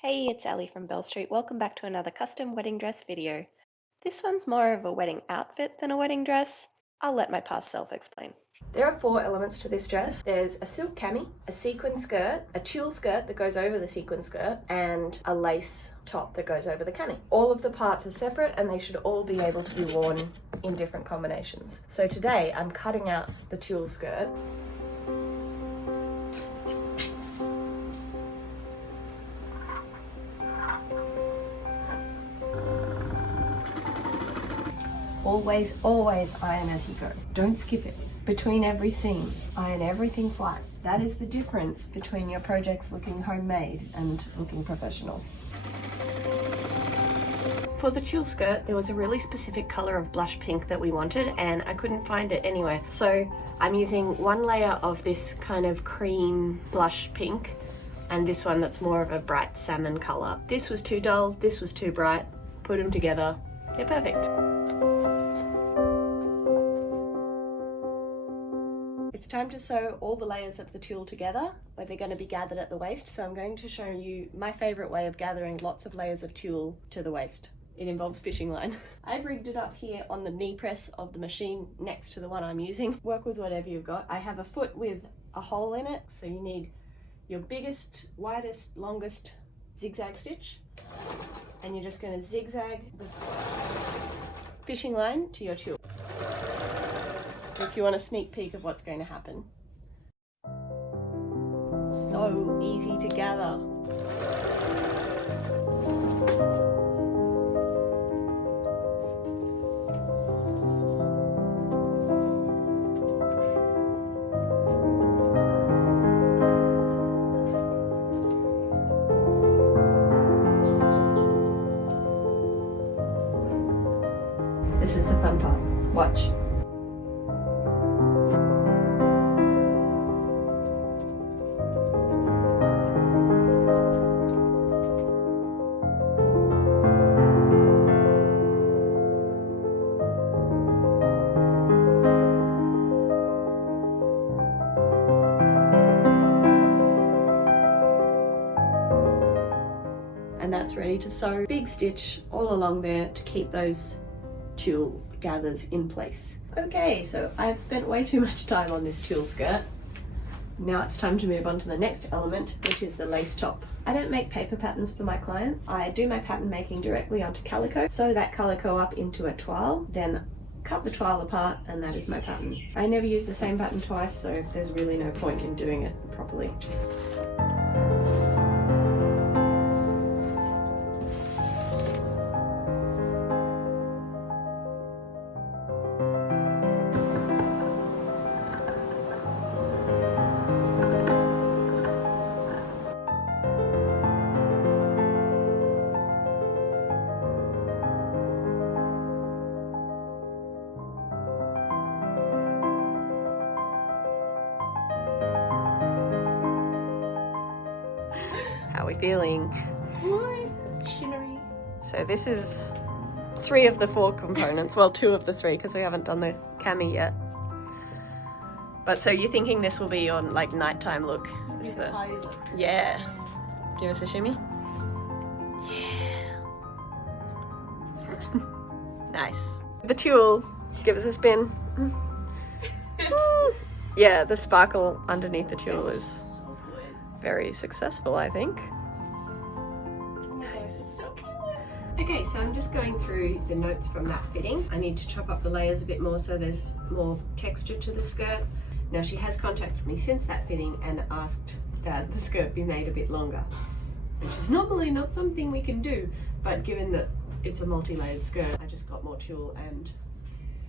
Hey, it's Ali from Bell Street. Welcome back to another custom wedding dress video. This one's more of a wedding outfit than a wedding dress. I'll let my past self explain. There are four elements to this dress. There's a silk cami, a sequin skirt, a tulle skirt that goes over the sequin skirt, and a lace top that goes over the cami. All of the parts are separate and they should all be able to be worn in different combinations. So today I'm cutting out the tulle skirt. Always iron as you go. Don't skip it. Between every seam, iron everything flat. That is the difference between your projects looking homemade and looking professional. For the tulle skirt, there was a really specific colour of blush pink that we wanted and I couldn't find it anywhere. So I'm using one layer of this kind of cream blush pink and this one that's more of a bright salmon colour. This was too dull, this was too bright. Put them together, they're perfect. It's time to sew all the layers of the tulle together where they're going to be gathered at the waist. So I'm going to show you my favourite way of gathering lots of layers of tulle to the waist. It involves fishing line. I've rigged it up here on the knee press of the machine next to the one I'm using. Work with whatever you've got. I have a foot with a hole in it, so you need your biggest, widest, longest zigzag stitch. And you're just going to zigzag the fishing line to your tulle. If you want a sneak peek of what's going to happen. So easy to gather. This is the fun part. Watch. And that's ready to sew. Big stitch all along there to keep those tulle gathers in place. Okay, so I've spent way too much time on this tulle skirt. Now it's time to move on to the next element, which is the lace top. I don't make paper patterns for my clients. I do my pattern making directly onto calico, sew that calico up into a toile, then cut the toile apart, and that is my pattern. I never use the same pattern twice, so there's really no point in doing it properly. How are we feeling? Good. Shimmery. So this is 3 of the 4 components. Well, 2 of the 3 because we haven't done the cami yet. But so you're thinking this will be your like nighttime look? Is the High look. yeah. Give us a shimmy. Yeah. Nice. The tulle. Give us a spin. Yeah, the sparkle underneath the tulle is So good. very successful, I think. Nice. It's so cute. Okay, so I'm just going through the notes from that fitting. I need to chop up the layers a bit more so there's more texture to the skirt. Now she has contacted me since that fitting and asked that the skirt be made a bit longer, which is normally not something we can do, but given that it's a multi-layered skirt, I just got more tulle and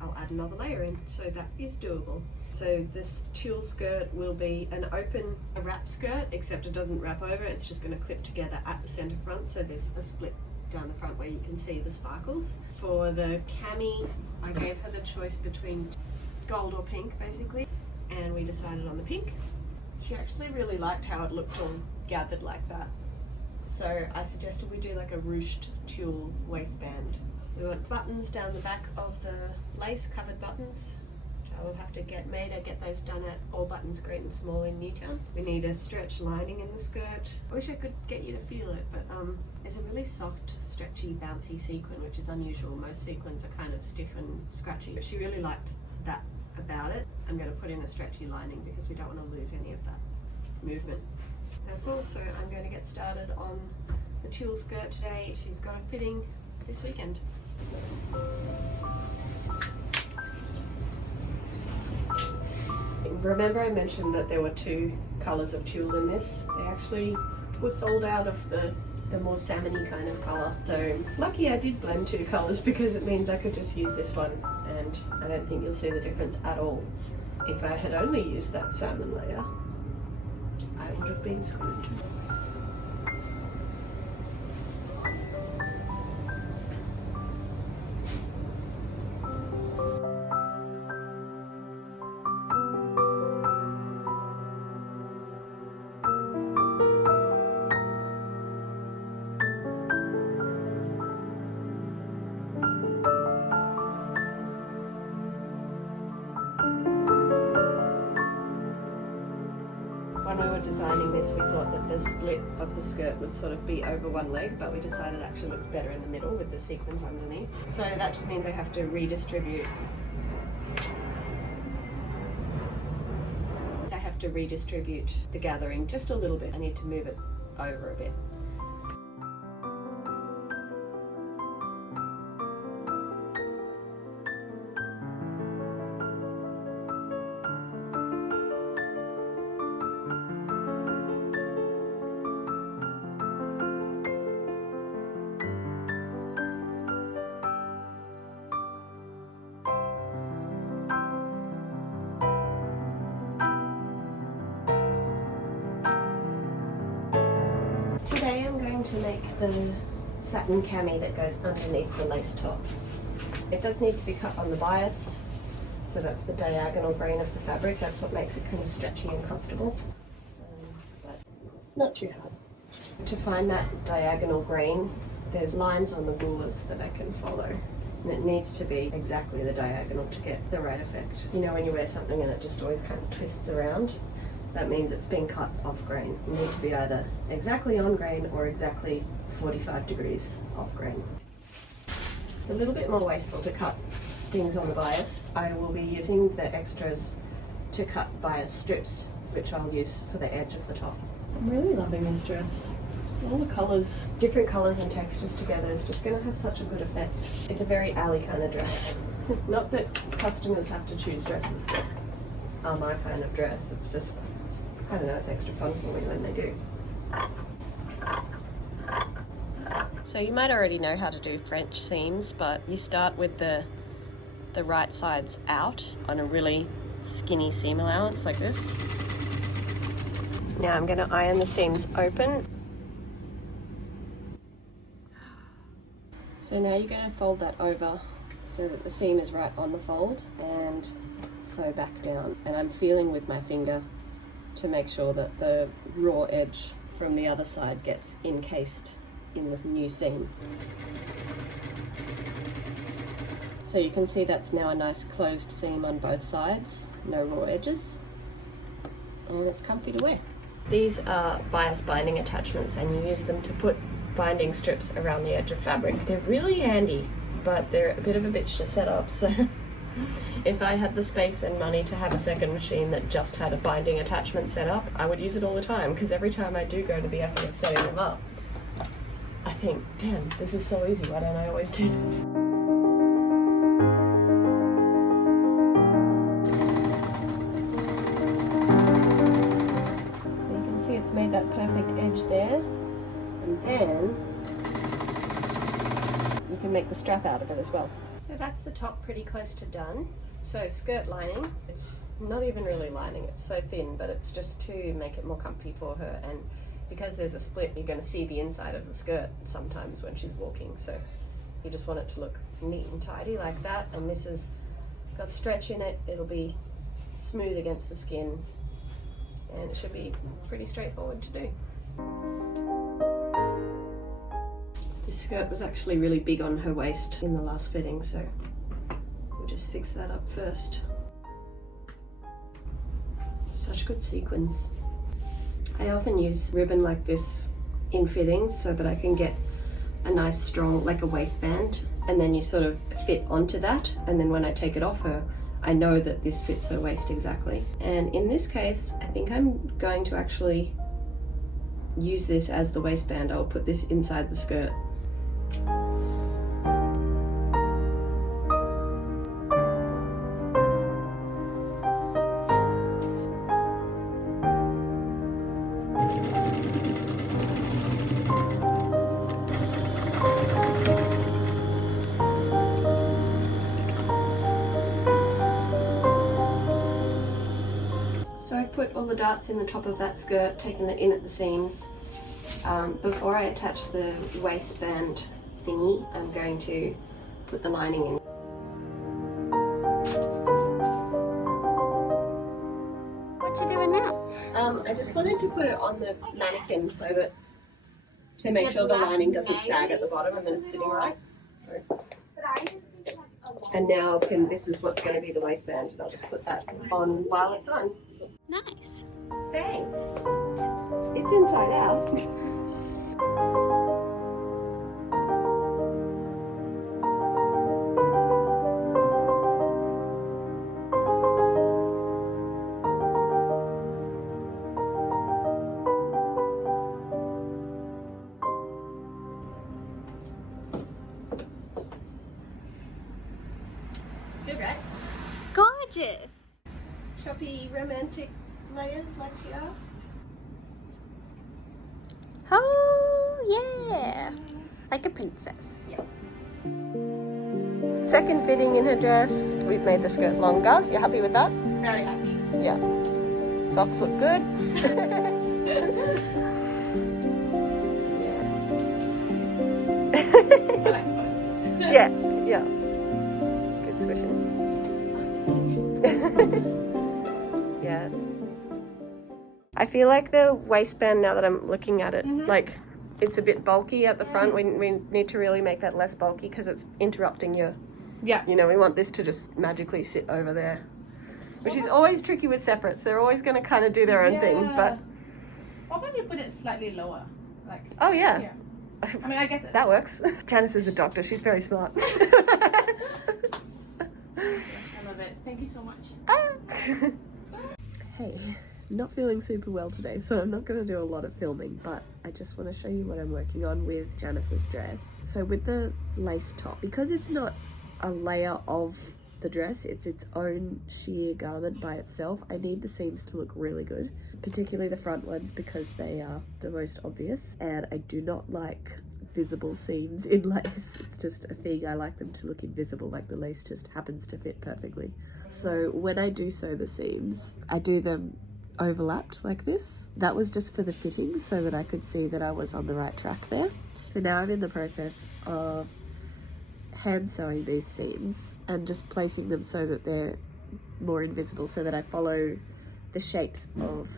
I'll add another layer in, so that is doable. So this tulle skirt will be an open wrap skirt, except it doesn't wrap over, it's just going to clip together at the centre front, so there's a split down the front where you can see the sparkles. For the cami, I gave her the choice between gold or pink basically, and we decided on the pink. She actually really liked how it looked all gathered like that. So I suggested we do like a ruched tulle waistband. We want buttons down the back of the lace, covered buttons, which I will have to get those done at All Buttons Great and Small in Newtown. We need a stretch lining in the skirt. I wish I could get you to feel it, but it's a really soft, stretchy, bouncy sequin, which is unusual. Most sequins are kind of stiff and scratchy, but she really liked that about it. I'm going to put in a stretchy lining because we don't want to lose any of that movement. That's all, so I'm going to get started on the tulle skirt today. She's got a fitting this weekend. Remember I mentioned that there were 2 colours of tulle in this? They actually were sold out of the more salmon-y kind of colour. So lucky I did blend 2 colours because it means I could just use this one, and I don't think you'll see the difference at all. If I had only used that salmon layer, I would have been screwed. When we were designing this, we thought that the split of the skirt would sort of be over one leg, but we decided it actually looks better in the middle with the sequins underneath. So that just means I have to redistribute. The gathering just a little bit. I need to move it over a bit. Today I'm going to make the satin cami that goes underneath the lace top. It does need to be cut on the bias, so that's the diagonal grain of the fabric. That's what makes it kind of stretchy and comfortable, but not too hard. To find that diagonal grain, there's lines on the rulers that I can follow, and it needs to be exactly the diagonal to get the right effect. You know when you wear something and it just always kind of twists around? That means it's been cut off grain. You need to be either exactly on grain or exactly 45 degrees off grain. It's a little bit more wasteful to cut things on the bias. I will be using the extras to cut bias strips, which I'll use for the edge of the top. I'm really loving this dress. All the colours, different colours and textures together is just going to have such a good effect. It's a very alley kind of dress. Not that customers have to choose dresses that are my kind of dress, it's just, I don't know, it's extra fun for me when they do. So you might already know how to do French seams, but you start with the right sides out on a really skinny seam allowance like this. Now I'm going to iron the seams open. So now you're going to fold that over so that the seam is right on the fold and sew back down. And I'm feeling with my finger to make sure that the raw edge from the other side gets encased in the new seam. So you can see that's now a nice closed seam on both sides, no raw edges, and it's comfy to wear. These are bias binding attachments, and you use them to put binding strips around the edge of fabric. They're really handy, but they're a bit of a bitch to set up, so if I had the space and money to have a second machine that just had a binding attachment set up, I would use it all the time, because every time I do go to the effort of setting them up, I think, damn, this is so easy, why don't I always do this? So you can see it's made that perfect edge there, and then you can make the strap out of it as well. So that's the top pretty close to done. So skirt lining, it's not even really lining, it's so thin, but it's just to make it more comfy for her, and because there's a split, you're going to see the inside of the skirt sometimes when she's walking, so you just want it to look neat and tidy like that. And this has got stretch in it, it'll be smooth against the skin, and it should be pretty straightforward to do. This skirt was actually really big on her waist in the last fitting, so we'll just fix that up first. Such good sequins. I often use ribbon like this in fittings so that I can get a nice strong, like a waistband, and then you sort of fit onto that, and then when I take it off her, I know that this fits her waist exactly. And in this case, I think I'm going to actually use this as the waistband. I'll put this inside the skirt. So I put all the darts in the top of that skirt, taking it in at the seams. Before I attach the waistband thingy, I'm going to put the lining in. What you doing now? I just wanted to put it on the mannequin so that to make sure the lining doesn't sag at the bottom and then it's sitting right. So. And now this is what's going to be the waistband, and I'll just put that on while it's on. Nice. Thanks. It's inside out. Good, right? Gorgeous. Choppy romantic layers like she asked. Oh, yeah. Like a princess. Second fitting in her dress. We've made the skirt longer. You're happy with that? Very happy. Yeah. Socks look good. I like photos. Yeah, yeah. Good squishing. Yeah. I feel like the waistband, now that I'm looking at it, like it's a bit bulky at the front. We need to really make that less bulky because it's interrupting your, you know, we want this to just magically sit over there. Which is always tricky with separates. They're always going to kind of do their own thing, but... Or maybe put it slightly lower. Like. Oh, yeah. I mean, I guess that works. Janice is a doctor. She's very smart. I love it. Thank you so much. Hey, not feeling super well today, so I'm not going to do a lot of filming, but I just want to show you what I'm working on with Janice's dress. So with the lace top, because it's not a layer of the dress, it's its own sheer garment by itself, I need the seams to look really good, particularly the front ones because they are the most obvious, and I do not like visible seams in lace. It's just a thing. I like them to look invisible, like the lace just happens to fit perfectly. So when I do sew the seams, I do them overlapped like this. That was just for the fittings so that I could see that I was on the right track there. So now I'm in the process of hand sewing these seams and just placing them so that they're more invisible, so that I follow the shapes of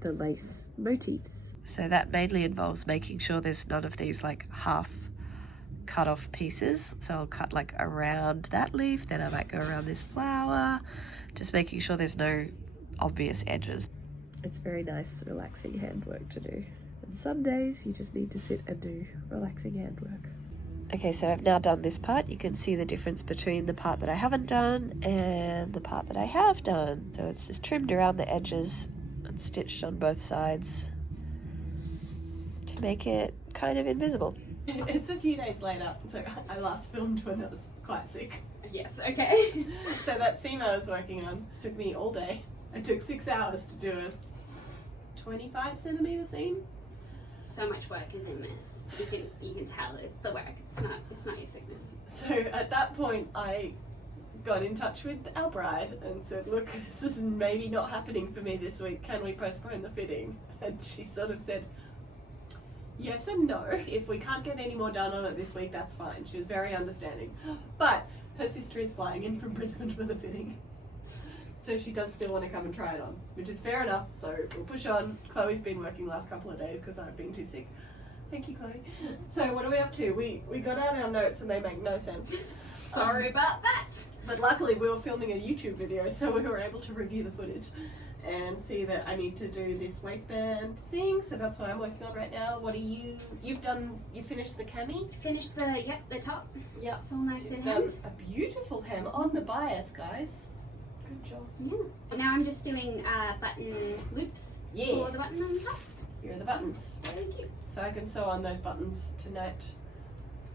the lace motifs. So that mainly involves making sure there's none of these like half cut off pieces. So I'll cut like around that leaf, then I might go around this flower, just making sure there's no obvious edges. It's very nice, relaxing handwork to do. And some days you just need to sit and do relaxing handwork. Okay, so I've now done this part. You can see the difference between the part that I haven't done and the part that I have done. So it's just trimmed around the edges and stitched on both sides to make it kind of invisible. It's a few days later, so I last filmed when I was quite sick. Yes, okay. So that seam I was working on took me all day. It took 6 hours to do a 25 centimetre seam. So much work is in this. You can tell it's the work. It's not your sickness. So at that point I got in touch with our bride and said, look, this is maybe not happening for me this week. Can we postpone the fitting? And she sort of said, yes and no. If we can't get any more done on it this week, that's fine. She was very understanding. But her sister is flying in from Brisbane for the fitting. So she does still want to come and try it on, which is fair enough. So we'll push on. Chloe's been working the last couple of days because I've been too sick. Thank you, Chloe. So what are we up to? We got out our notes and they make no sense. Sorry about that. But luckily we were filming a YouTube video, so we were able to review the footage. and see that I need to do this waistband thing. So that's what I'm working on right now. What are you finished the cami? Finished the top. Yeah. It's all nice She's and done hemmed. a beautiful hem on the bias, guys. Good job. Yeah. Now I'm just doing button loops Yeah. for the button on the top. Here are the buttons. Very cute. So I can sew on those buttons tonight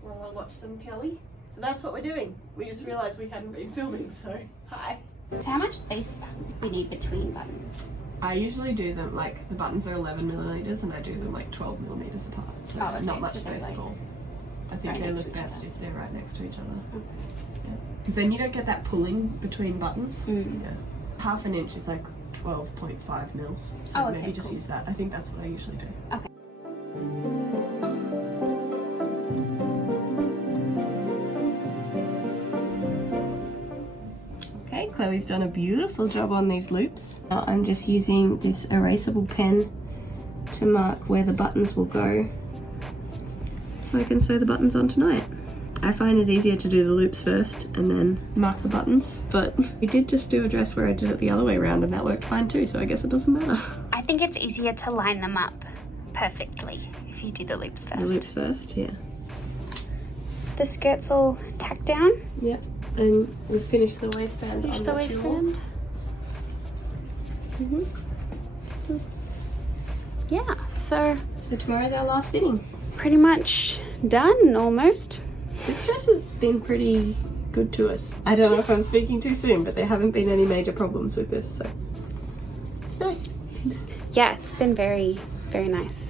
while I watch some telly. So that's what we're doing. We just realised we hadn't been filming, so hi. So how much space we need between buttons? I usually do them like the buttons are 11 millimeters and I do them like 12 millimeters apart. So Oh, okay, not much so they're, space like, at all. I think right they next to look each best other. if they're right next to each other. Okay. Because then you don't get that pulling between buttons. Mm. Yeah. Half an inch is like 12.5 mils. So Oh, okay, maybe just cool. use that. I think that's what I usually do. Okay. Okay, Chloe's done a beautiful job on these loops. Now I'm just using this erasable pen to mark where the buttons will go so I can sew the buttons on tonight. I find it easier to do the loops first and then mark the buttons, but we did just do a dress where I did it the other way around and that worked fine too, so I guess it doesn't matter. I think it's easier to line them up perfectly if you do the loops first. The loops first, yeah. The skirt's all tacked down. Yep, and we've finished the waistband. Finish on the tulle. waistband. Yeah, so So tomorrow's our last fitting. pretty much done almost. This dress has been pretty good to us. I don't know if I'm speaking too soon, but there haven't been any major problems with this, so it's nice. Yeah, it's been very, very nice.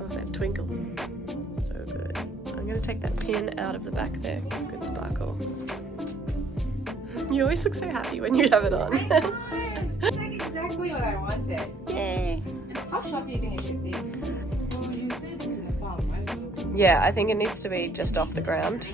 Oh, that twinkle. So good. I'm going to take that pin out of the back there. Good sparkle. You always look so happy when you have it on. It's like exactly what I wanted. Yay. How short do you think it should be? Well, you said it's in the farm, right? Yeah, I think it needs to be just off the ground.